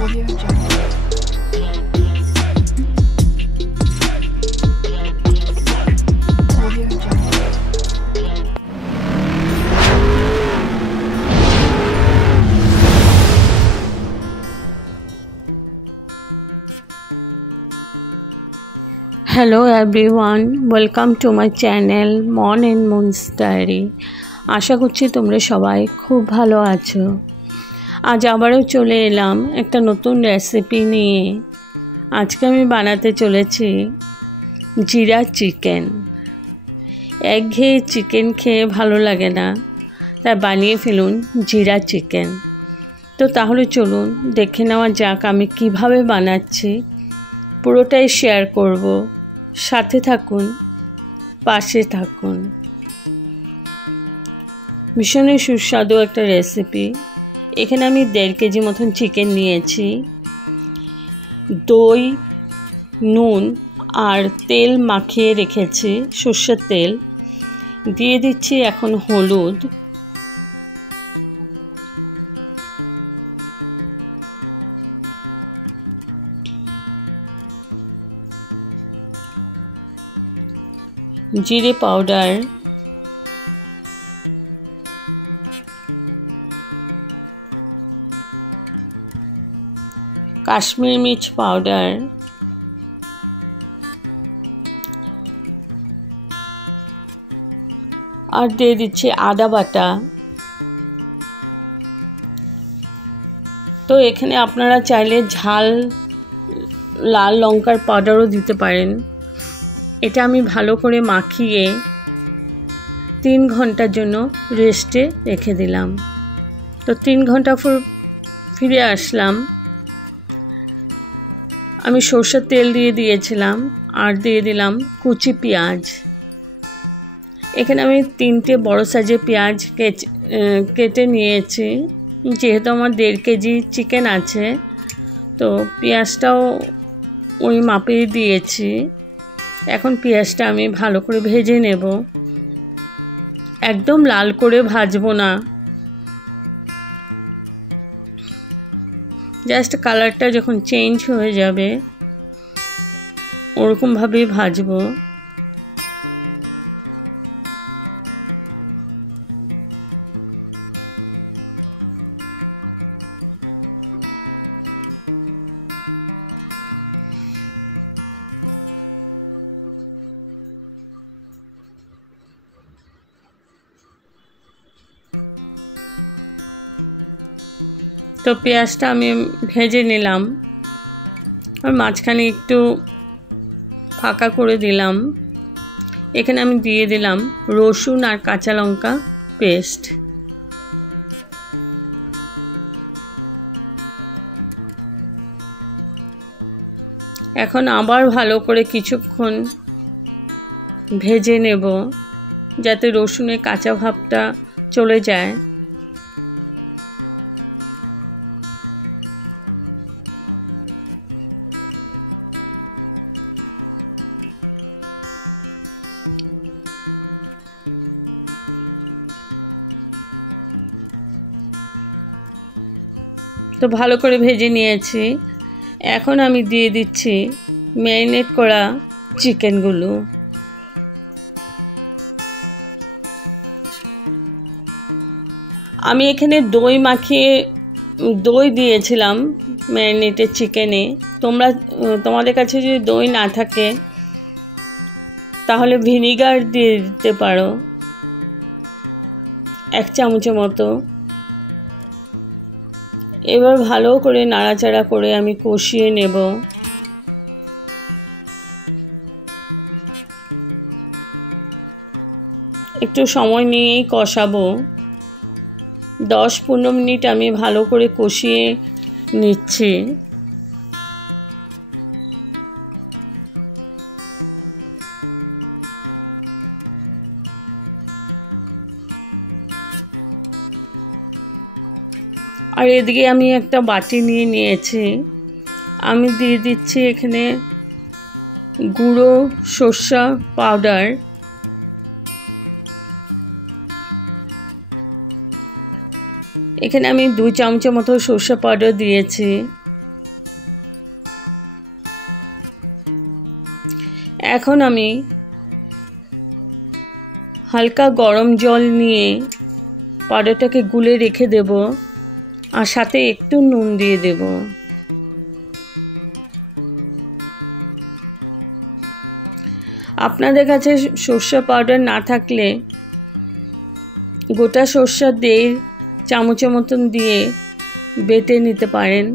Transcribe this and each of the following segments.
Audio Jungle. Audio Jungle. Hello everyone, welcome to my channel Mon and Moon's Diary. আশা করছি তোমরা সবাই খুব ভালো আছো। আজ আবারও চলে এলাম একটা নতুন রেসিপি নিয়ে। আজকে আমি বানাতে চলেছি জিরা চিকেন। একঘেয়ে চিকেন খেয়ে ভালো লাগে না, তাই বানিয়ে ফেলুন জিরা চিকেন। তো তাহলে চলুন দেখে নেওয়া যাক আমি কিভাবে বানাচ্ছি। পুরোটাই শেয়ার করব, সাথে থাকুন, পাশে থাকুন। ভীষণই সুস্বাদু একটা রেসিপি। এখানে আমি 1.5 কেজি মতন চিকেন নিয়েছি। দই, নুন আর তেল মাখিয়ে রেখেছি, সর্ষের তেল দিয়ে দিচ্ছি। এখন হলুদ, জিরে পাউডার, কাশ্মীর মির্চ পাউডার, আর দিয়ে দিচ্ছি আদা বাটা। তো এখানে আপনারা চাইলে ঝাল লাল লঙ্কার পাউডারও দিতে পারেন। এটা আমি ভালো করে মাখিয়ে 3 ঘন্টার জন্য রেস্টে রেখে দিলাম। তো 3 ঘন্টা পর ফিরে আসলাম। আমি সরষের তেল দিয়ে দিয়েছিলাম আর দিয়ে দিলাম কুচি পেঁয়াজ। এখানে আমি 3টে বড় সাইজের পেঁয়াজ কেটে নিয়েছি। যেহেতু আমার 1.5 কেজি চিকেন আছে, তো পেঁয়াজটাও ওই মাপেই দিয়েছি। এখন পেঁয়াজটা আমি ভালো করে ভেজে নেব। একদম লাল করে ভাজবো না, জাস্ট কালারটা যখন চেঞ্জ হয়ে যাবে ওরকমভাবেই ভাজবো। তো পেঁয়াজটা আমি ভেজে নিলাম আর মাঝখানে একটু ফাঁকা করে দিলাম। এখানে আমি দিয়ে দিলাম রসুন আর কাঁচা লঙ্কা পেস্ট। এখন আবার ভালো করে কিছুক্ষণ ভেজে নেব, যাতে রসুনের কাঁচা ভাবটা চলে যায়। তো ভালো করে ভেজে নিয়েছি। এখন আমি দিয়ে দিচ্ছি ম্যারিনেট করা চিকেনগুলো। আমি এখানে দই মাখিয়ে দই দিয়েছিলাম ম্যারিনেটেড চিকেনে। তোমাদের কাছে যদি দই না থাকে তাহলে ভিনিগার দিয়ে দিতে পারো 1 চামচের মতো। এবার ভালো করে নাড়াচাড়া করে আমি কষিয়ে নেব। একটু সময় নিয়েই কষাবো। 10-15 মিনিট আমি ভালো করে কষিয়ে নিচ্ছি। আর এদিকে আমি একটা বাটি নিয়েছি। আমি দিয়ে দিচ্ছি এখানে গুঁড়ো সরষে পাউডার, এখানে আমি 2 চামচের মতো সরষে পাউডার দিয়েছি। এখন আমি হালকা গরম জল নিয়ে পাউডারটাকে গুলে রেখে দেব আর সাথে একটু নুন দিয়ে দেব। আপনাদের কাছে সরষে পাউডার না থাকলে গোটা সরষের 1.5 চামচের মতন দিয়ে বেটে নিতে পারেন।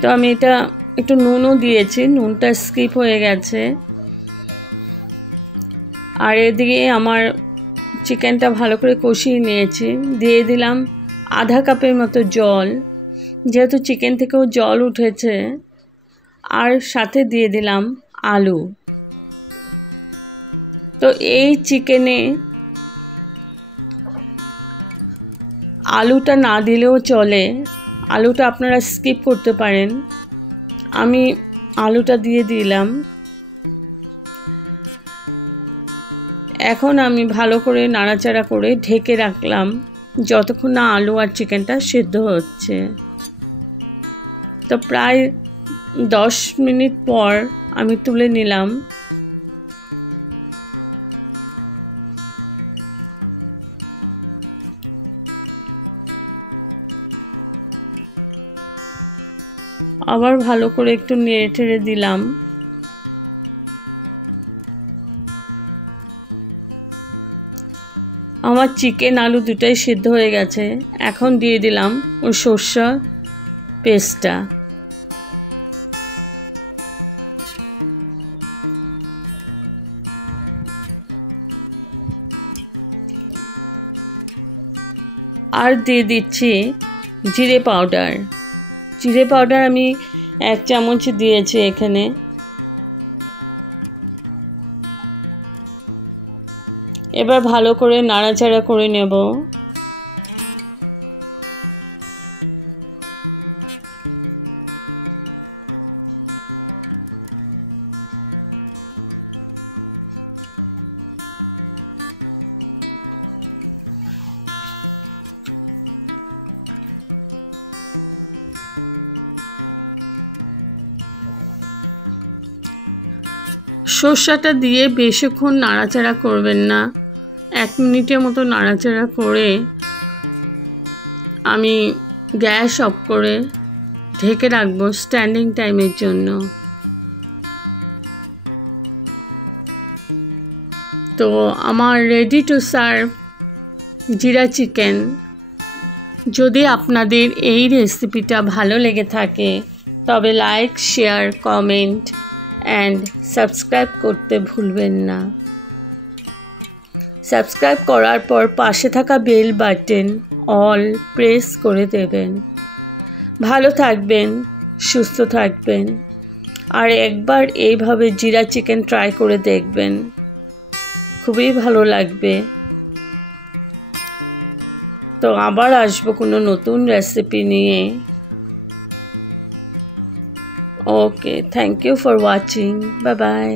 তো আমি এটা একটু নুনও দিয়েছি, নুনটা স্কিপ হয়ে গেছে। আর এদিকে আমার চিকেনটা ভালো করে কষিয়ে নিয়েছি, দিয়ে দিলাম আধা কাপের মতো জল, যেহেতু চিকেন থেকেও জল উঠেছে। আর সাথে দিয়ে দিলাম আলু। তো এই চিকেনে আলুটা না দিলেও চলে, আলুটা আপনারা স্কিপ করতে পারেন। আমি আলুটা দিয়ে দিলাম। এখন আমি ভালো করে নাড়াচাড়া করে ঢেকে রাখলাম যতক্ষণ না আলু আর চিকেনটা সিদ্ধ হচ্ছে। তো প্রায় 10 মিনিট পর আমি তুলে নিলাম। আবার ভালো করে একটু নেড়ে ঠেড়ে দিলাম। আমার চিকেন আলু দুটাই সিদ্ধ হয়ে গেছে। এখন দিয়ে দিলাম ওই সরষে পেস্টটা। আর দিয়ে দিচ্ছি জিরে পাউডার। জিরে পাউডার আমি 1 চামচ দিয়েছি এখানে। এবার ভালো করে নাড়াচাড়া করে নেব। সরষেটা দিয়ে বেশিক্ষণ নাড়াচাড়া করবেন না, 1 মিনিটের মতো নাড়াচাড়া করে আমি গ্যাস অফ করে ঢেকে রাখবো স্ট্যান্ডিং টাইমের জন্য। তো আমার রেডি টু সার্ভ জিরা চিকেন। যদি আপনাদের এই রেসিপিটা ভালো লেগে থাকে তবে like, share, comment and subscribe করতে ভুলবেন না। সাবস্ক্রাইব করার পর পাশে থাকা বেল বাটন অল প্রেস করে দেবেন। ভালো থাকবেন, সুস্থ থাকবেন, আর একবার এইভাবে জিরা চিকেন ট্রাই করে দেখবেন, খুবই ভালো লাগবে। তো আবার আসবো কোনো নতুন রেসিপি নিয়ে। Okay, thank you for watching. Bye by.